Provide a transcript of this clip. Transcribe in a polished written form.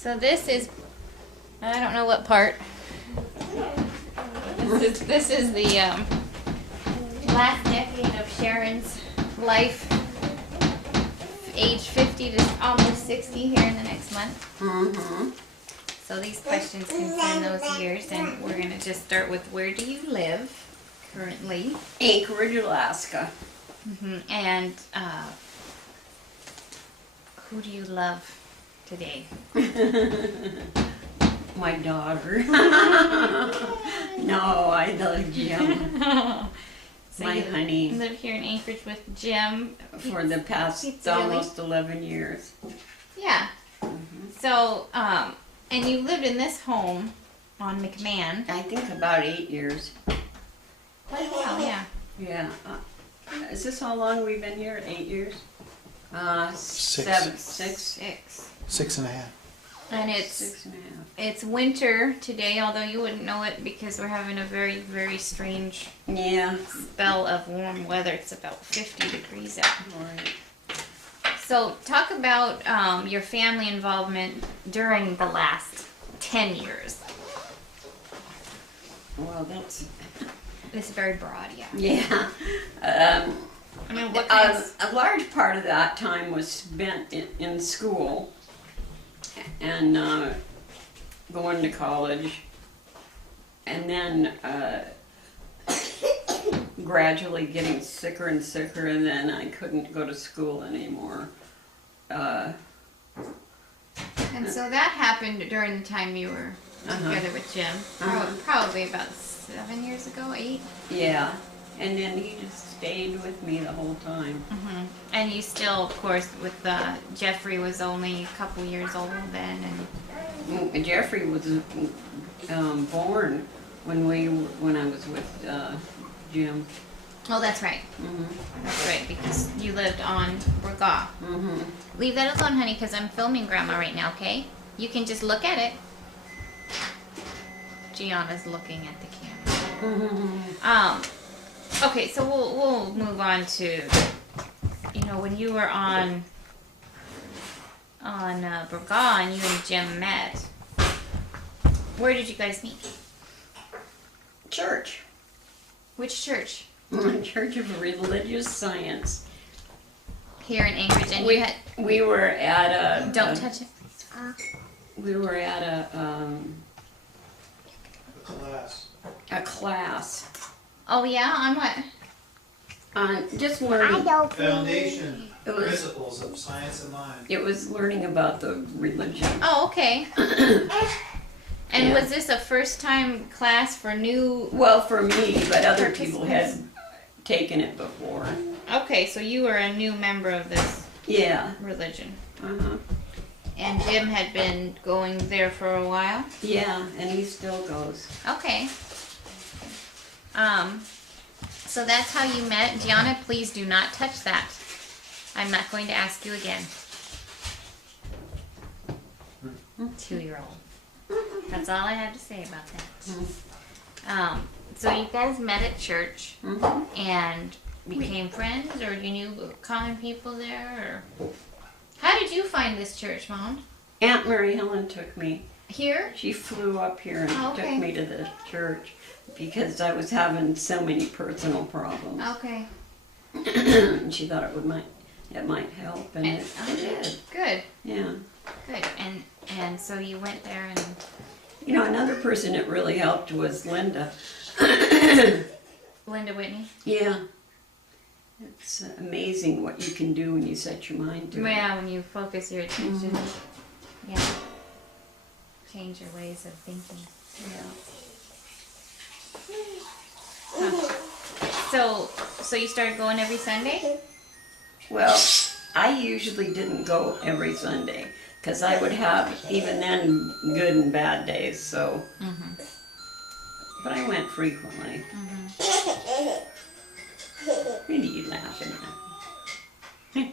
So this is, I don't know what part. This is the last decade of Sharon's life, age 50 to almost 60 here in the next month. Mm-hmm. So these questions concern those years, and we're going to just start with, where do you live currently? Anchorage, Alaska. And who do you love today? My daughter. No, I love Jim. So My you honey. live here in Anchorage with Jim For the past almost 11 years. Yeah. So, and you lived in this home on McMahon. I think about 8 years. Quite a while, yeah. Yeah. Is this how long we've been here? 8 years? 6. 7, 6. 6. 6.5. And it's 6.5. it's winter today, although you wouldn't know it because we're having a very, very strange Yeah. spell of warm weather. It's about 50 degrees out. Right. So talk about your family involvement during the last 10 years. Well, that's... It's very broad, yeah. Yeah. I mean, what kinds? A large part of that time was spent in school and going to college, and then gradually getting sicker and sicker, and then I couldn't go to school anymore. And so that happened during the time you were together with Jim. Probably about 7 years ago, 8. Yeah, and then he just stayed with me the whole time. And you still, of course, with Jeffrey was only a couple years old then, and Jeffrey was born when I was with Jim. oh, that's right. That's right, because you lived on Burgaw. Leave that alone, honey, because I'm filming Grandma right now. Okay, you can just look at it. Gianna's looking at the camera. Okay, so we'll move on to, when you were on Burgaw and you and Jim met. Where did you guys meet? Church. Which church? Church of Religious Science. Here in Anchorage, and we were at a... Don't touch it. We were at a class. Oh yeah, on what? Just learning. Foundation Principles of Science and Mind. It was learning about the religion. Oh, okay. And Yeah. was this a first-time class for new? Well, for me, but other people had taken it before. Okay, so you were a new member of this Yeah. religion. Uh-huh. And Jim had been going there for a while? Yeah, and he still goes. Okay. So that's how you met. Gianna, please do not touch that. I'm not going to ask you again. 2-year-old. That's all I had to say about that. So you guys met at church and became friends, or you knew common people there, or how did you find this church, Mom? Aunt Mary Helen took me. Here? She flew up here and Oh, okay. took me to the church because I was having so many personal problems. Okay. And she thought it might help, and it did. Good. Yeah. Good. And so you went there and... Another person that really helped was Linda. Linda Whitney? Yeah. It's amazing what you can do when you set your mind to it. Yeah, when you focus your attention. Yeah. Change your ways of thinking. Yeah. So you started going every Sunday? Well, I usually didn't go every Sunday because I would have, even then, good and bad days, so. But I went frequently. What are you laughing at?